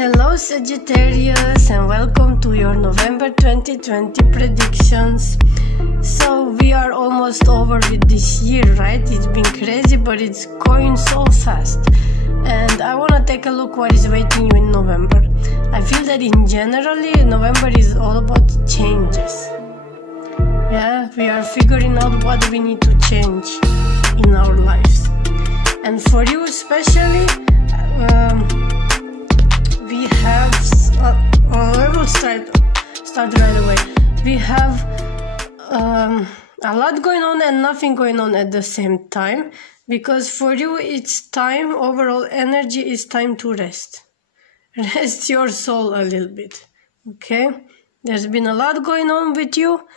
Hello Sagittarius, and welcome to your November 2020 predictions. So we are almost over with this year, right? It's been crazy, but it's going so fast. And I want to take a look what is waiting you in November. I feel that in generally November is all about changes. Yeah, we are figuring out what we need to change in our lives. And for you especially, we have I will start right away. We have a lot going on and nothing going on at the same time, because for you it's time, overall energy is time to rest your soul a little bit. Okay, there's been a lot going on with you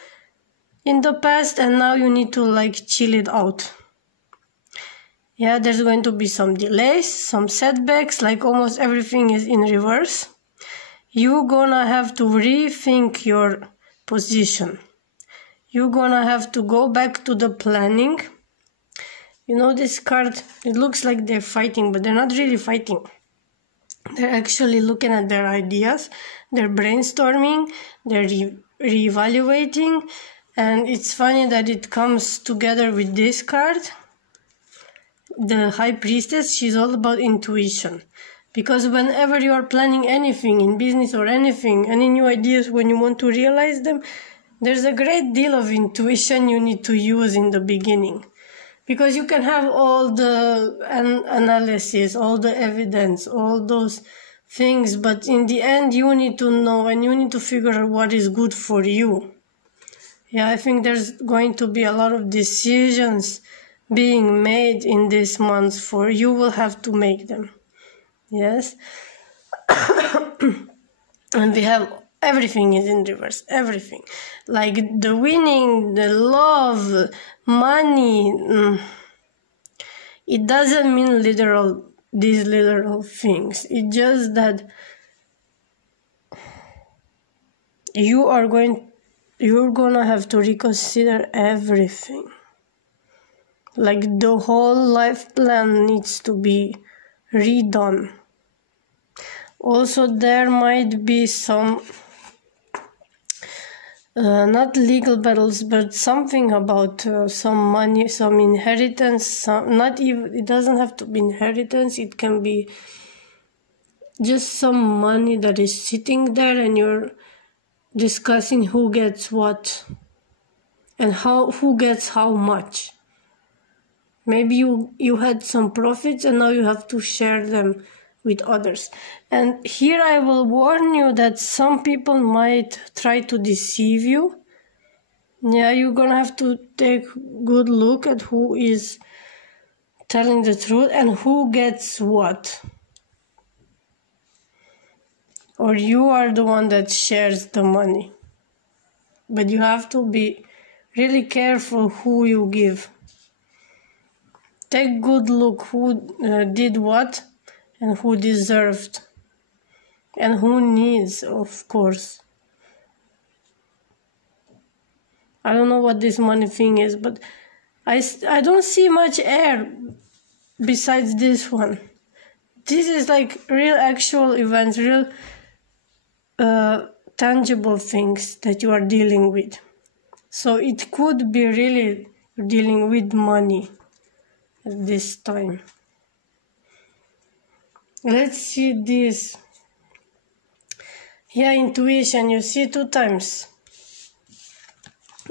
in the past, and now you need to chill it out. Yeah, there's going to be some delays, some setbacks, almost everything is in reverse. You're gonna have to rethink your position. You're gonna have to go back to the planning. You know, this card, it looks like they're fighting, but they're not really fighting. They're actually looking at their ideas, they're brainstorming, they're reevaluating, and it's funny that it comes together with this card. The High Priestess, she's all about intuition. Because whenever you are planning anything in business or anything, any new ideas, when you want to realize them, there's a great deal of intuition you need to use in the beginning. Because you can have all the analysis, all the evidence, all those things, but in the end you need to know and you need to figure out what is good for you. Yeah, I think there's going to be a lot of decisions being made in this month for you. Will have to make them. Yes. And we have everything is in reverse. Everything. Like the winning, the love, money. It doesn't mean these literal things. It's just that you're gonna have to reconsider everything. Like the whole life plan needs to be redone. Also, there might be some not legal battles, but something about some money, some inheritance. It doesn't have to be inheritance. It can be just some money that is sitting there, and you're discussing who gets what and who gets how much. Maybe you had some profits and now you have to share them with others. And here I will warn you that some people might try to deceive you. Yeah, you're gonna have to take a good look at who is telling the truth and who gets what. Or you are the one that shares the money. But you have to be really careful who you give. Take good look who did what and who deserved and who needs, of course. I don't know what this money thing is, but I don't see much air besides this one. This is real actual events, real tangible things that you are dealing with. So it could be really dealing with money at this time. Let's see this. Yeah, intuition, you see 2 times.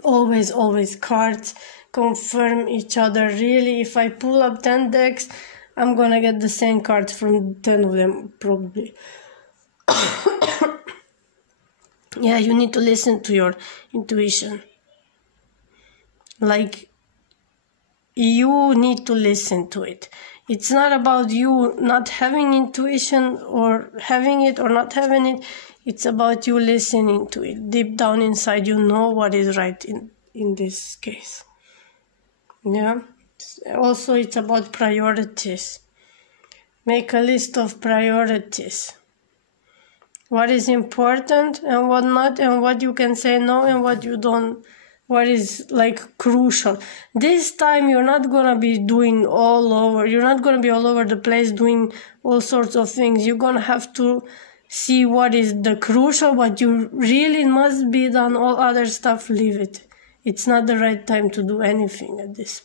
Always cards confirm each other. Really, if I pull up 10 decks, I'm gonna get the same cards from 10 of them, probably. Yeah, you need to listen to your intuition. You need to listen to it. It's not about you not having intuition or having it or not having it. It's about you listening to it. Deep down inside, you know what is right in this case. Yeah. Also, it's about priorities. Make a list of priorities. What is important and what not, and what you can say no and what you don't. What is crucial. This time you're not gonna be doing all over. You're not gonna be all over the place doing all sorts of things. You're gonna have to see what is the crucial, what you really must be done. All other stuff, leave it. It's not the right time to do anything at this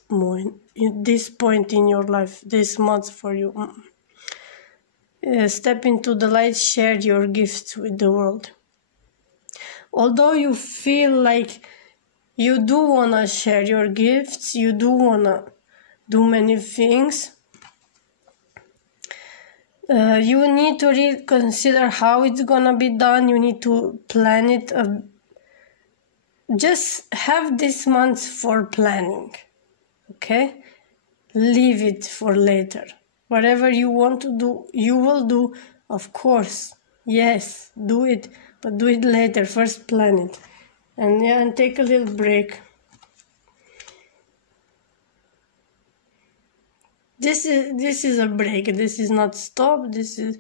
point in your life, this month for you. Step into the light, share your gifts with the world. Although you feel like you do want to share your gifts, you do want to do many things, you need to reconsider how it's gonna be done. You need to plan it. Just have this month for planning, okay? Leave it for later. Whatever you want to do, you will do, of course. Yes, do it, but do it later. First plan it. And take a little break. This is a break. This is not stop. This is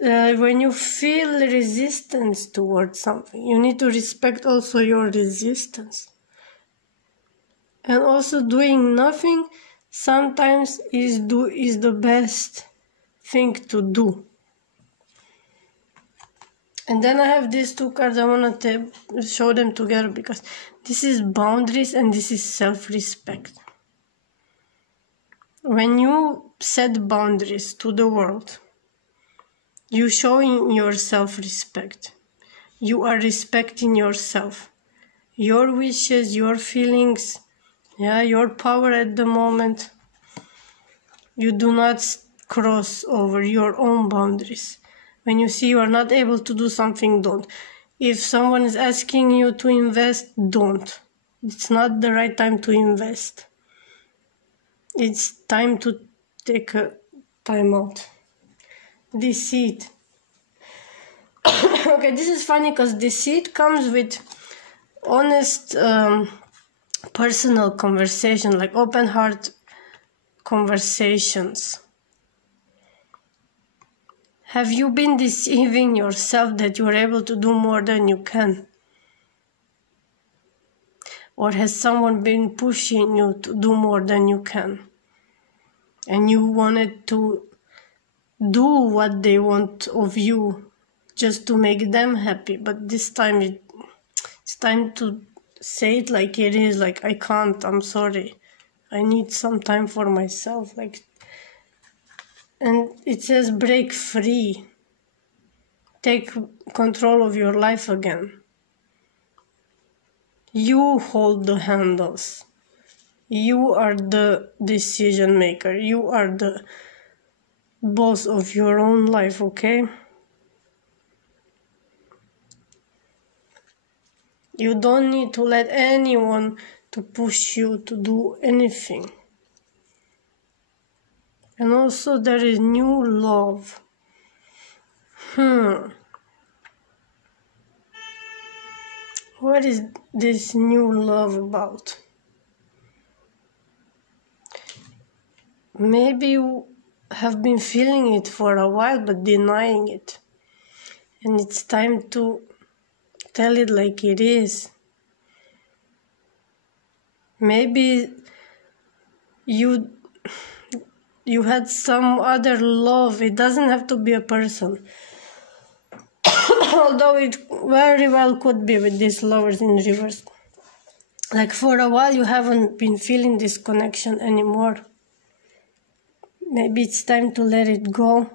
when you feel resistance towards something, you need to respect also your resistance. And also doing nothing sometimes is the best thing to do. And then I have these two cards. I want to show them together because this is boundaries and this is self-respect. When you set boundaries to the world, you showing your self-respect. You are respecting yourself, your wishes, your feelings, your power at the moment. You do not cross over your own boundaries. When you see you are not able to do something, don't. If someone is asking you to invest, don't. It's not the right time to invest. It's time to take a time out. Deceit. Okay, this is funny because deceit comes with honest personal conversation, like open heart conversations. Have you been deceiving yourself that you are able to do more than you can? Or has someone been pushing you to do more than you can? And you wanted to do what they want of you just to make them happy. But this time it's time to say it like it is, like I can't, I'm sorry. I need some time for myself. And it says break free. Take control of your life again. You hold the handles. You are the decision maker. You are the boss of your own life, okay? You don't need to let anyone to push you to do anything. And also there is new love. What is this new love about? Maybe you have been feeling it for a while but denying it. And it's time to tell it like it is. Maybe you had some other love. It doesn't have to be a person. Although it very well could be with these lovers in reverse. Like for a while you haven't been feeling this connection anymore. Maybe it's time to let it go.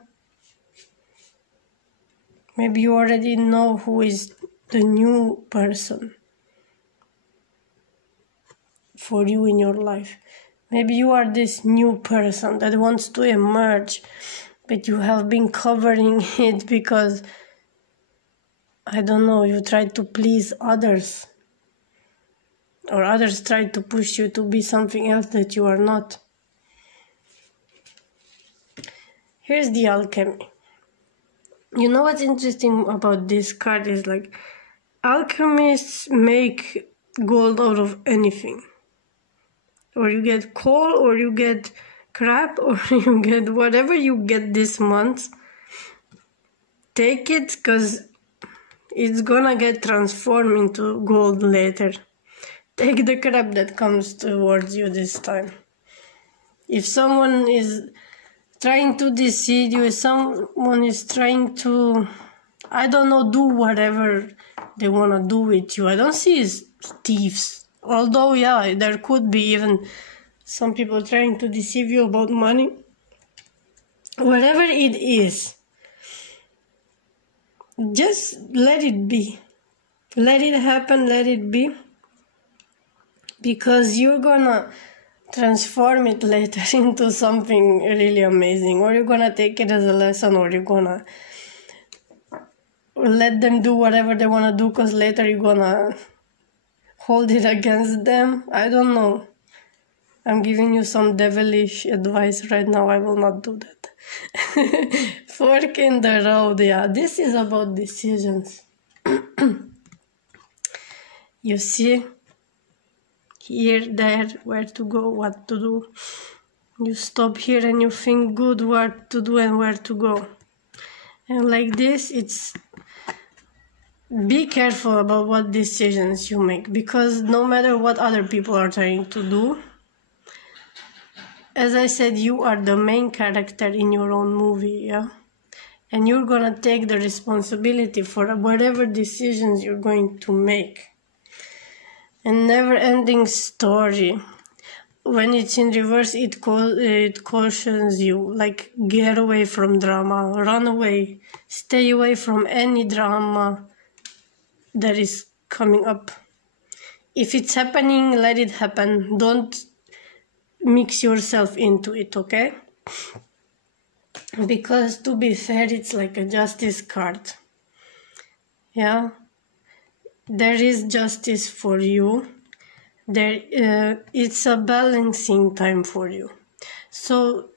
Maybe you already know who is the new person for you in your life. Maybe you are this new person that wants to emerge, but you have been covering it because, I don't know, you tried to please others. Or others tried to push you to be something else that you are not. Here's the alchemy. You know what's interesting about this card is like alchemists make gold out of anything. Or you get coal, or you get crap, or you get whatever you get this month. Take it, because it's gonna get transformed into gold later. Take the crap that comes towards you this time. If someone is trying to deceive you, if someone is trying to I don't know, do whatever they want to do with you. I don't see thieves. Although, yeah, there could be even some people trying to deceive you about money. Whatever it is, just let it be. Let it happen, let it be. Because you're gonna transform it later into something really amazing. Or you're gonna take it as a lesson, or you're gonna let them do whatever they wanna do, because later you're gonna hold it against them. I don't know. I'm giving you some devilish advice right now. I will not do that. Fork in the road, yeah. This is about decisions. You see, here, there, where to go, what to do. You stop here and you think good what to do and where to go. And like this, it's... Be careful about what decisions you make, because no matter what other people are trying to do, as I said, you are the main character in your own movie, yeah? And you're gonna take the responsibility for whatever decisions you're going to make. A never-ending story. When it's in reverse, it cautions you, like, get away from drama, run away, stay away from any drama that is coming up. If it's happening, let it happen. Don't mix yourself into it, okay? Because to be fair, it's like a justice card. Yeah? There is justice for you. It's a balancing time for you. So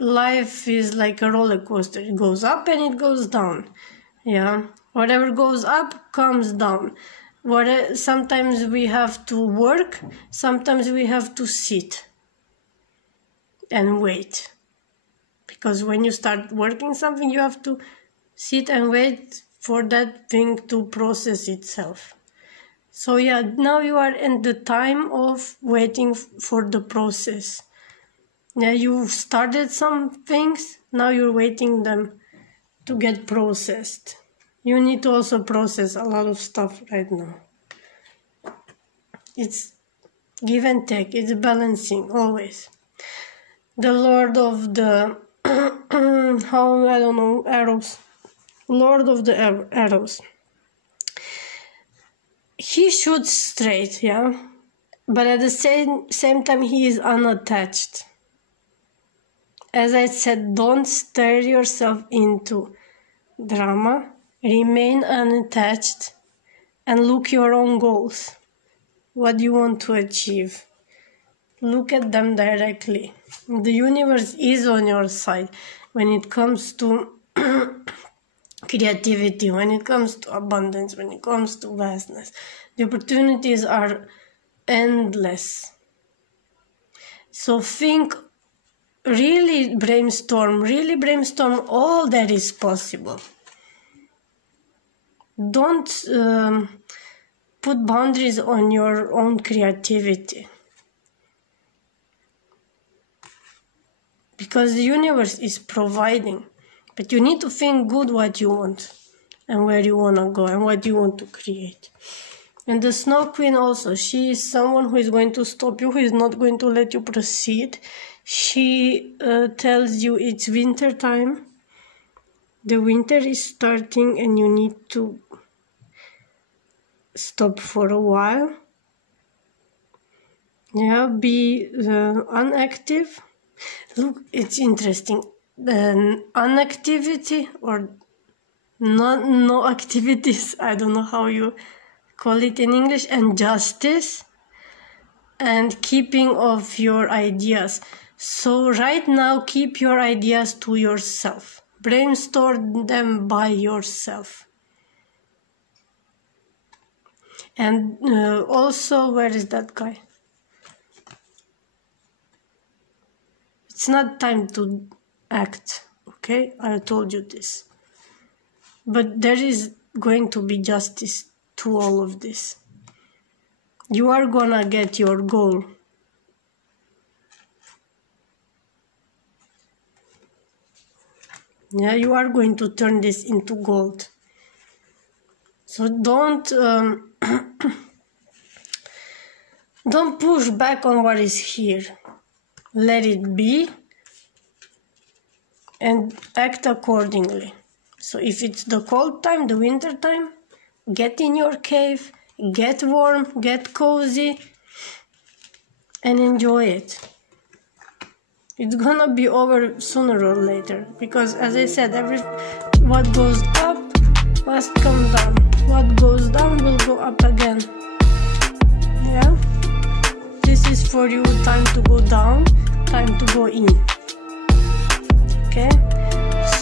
life is like a roller coaster. It goes up and it goes down. Yeah? Whatever goes up comes down. Sometimes we have to work, sometimes we have to sit and wait. Because when you start working something, you have to sit and wait for that thing to process itself. So yeah, now you are in the time of waiting for the process. Yeah, you've started some things, now you're waiting them to get processed. You need to also process a lot of stuff right now. It's give and take, it's balancing, always. The Lord of the, arrows. Lord of the arrows. He shoots straight, yeah? But at the same time, he is unattached. As I said, don't stir yourself into drama. Remain unattached and look your own goals. What you want to achieve. Look at them directly. The universe is on your side when it comes to creativity, when it comes to abundance, when it comes to vastness. The opportunities are endless. So really brainstorm all that is possible. Don't put boundaries on your own creativity. Because the universe is providing. But you need to think good what you want and where you want to go and what you want to create. And the Snow Queen also, she is someone who is going to stop you, who is not going to let you proceed. She tells you it's winter time. The winter is starting and you need to stop for a while. Yeah, be inactive. Look, it's interesting. Inactivity or no activities, I don't know how you call it in English, and justice and keeping of your ideas. So right now, keep your ideas to yourself. Brainstorm them by yourself. And also, where is that guy? It's not time to act, okay? I told you this. But there is going to be justice to all of this. You are gonna get your goal. Yeah, you are going to turn this into gold. So don't don't push back on what is here. Let it be and act accordingly. So if it's the cold time, the winter time, get in your cave, get warm, get cozy, and enjoy it. It's gonna be over sooner or later, because as I said, what goes up must come down. What goes down will go up again. Yeah? This is for you, time to go down, time to go in. Okay?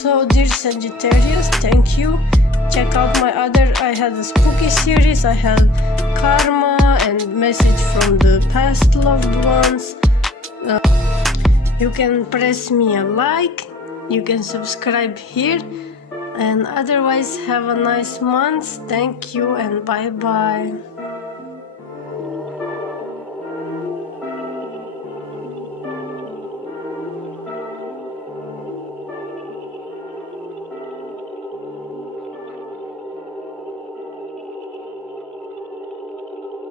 So dear Sagittarius, thank you. Check out I had a spooky series, I had karma and message from the past loved ones. You can press me a like, you can subscribe here, and otherwise have a nice month. Thank you and bye bye.